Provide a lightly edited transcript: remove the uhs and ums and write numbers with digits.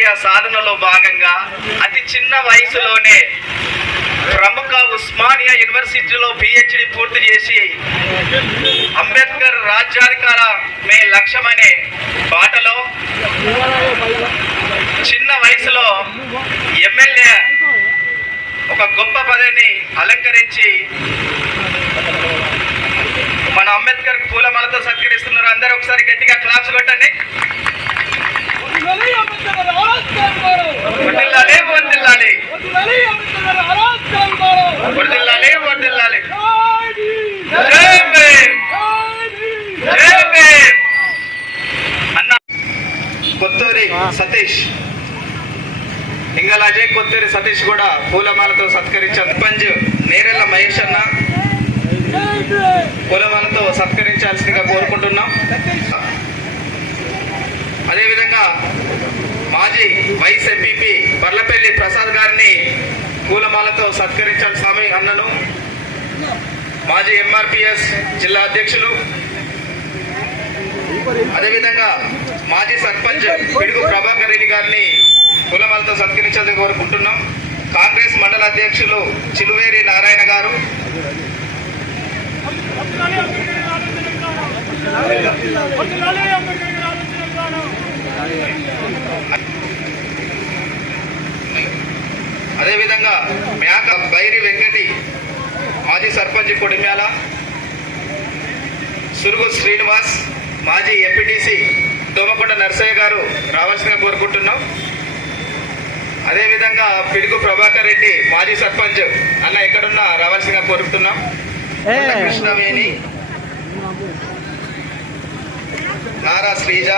ఆశయ సాధనలో భాగంగా అతి చిన్న వయసులోనే ప్రముఖ ఉస్మానియా యూనివర్సిటీలో పిహెచ్డి పూర్తి చేసి అంబేద్కర్ రాజ్యాధికారమే లక్ష్యమనే బాటలో చిన్న వయసులో ఎమ్మెల్యే ఒక గొప్ప పదవిని అలంకరించి మన అంబేద్కర్ పూలమాలతో సత్కరిస్తున్నారు. అందరూ ఒకసారి గట్టిగా క్లాప్స్ కొట్టండి. వర్ధిల్లాలి వర్ధిల్లాలి వర్ధిల్లాలి వర్ధిల్లాలి. జై భీమ్ జై భీమ్. అన్న కొత్తూరి సతీష్ ఇంగలాజే కొత్తూరి సతీష్ కూడా పూలమాలతో సత్కరించారు. పంజ్ నేరెళ్ల మహేష్ అన్న పూలమాలతో సత్కరించాల్సిందిగా కోరుకుంటున్నాం. అదేవిధంగా మాజీ వైస్ ఎంపీపీ బర్లపల్లి ప్రసాద్ గారిని పూలమాలతో సత్కరించాలి. స్వామి అన్నను మాజీ ఎంఆర్పిఎస్ జిల్లా అధ్యక్షులు, అదేవిధంగా మాజీ సర్పంచ్ పిడుగు ప్రభాకర్ రెడ్డి గారిని పూలమాలతో సత్కరించాలని కోరుకుంటున్నాం. కాంగ్రెస్ మండల అధ్యక్షులు చిలువేరి నారాయణ గారు, అదేవిధంగా మేక బైరి వెంకటి మాజీ సర్పంచ్ కొడిమ్యాల, సురుగు శ్రీనివాస్ మాజీ ఎంపీటీసీ తోమకొండ నర్సయ్య గారు రావాల్సిందిగా కోరుకుంటున్నాం. అదేవిధంగా పిడుగు ప్రభాకర్ రెడ్డి మాజీ సర్పంచ్ అన్న ఎక్కడున్నా రావాల్సిందిగా కోరుకుంటున్నాం. కృష్ణవేణి, నారా శ్రీజ,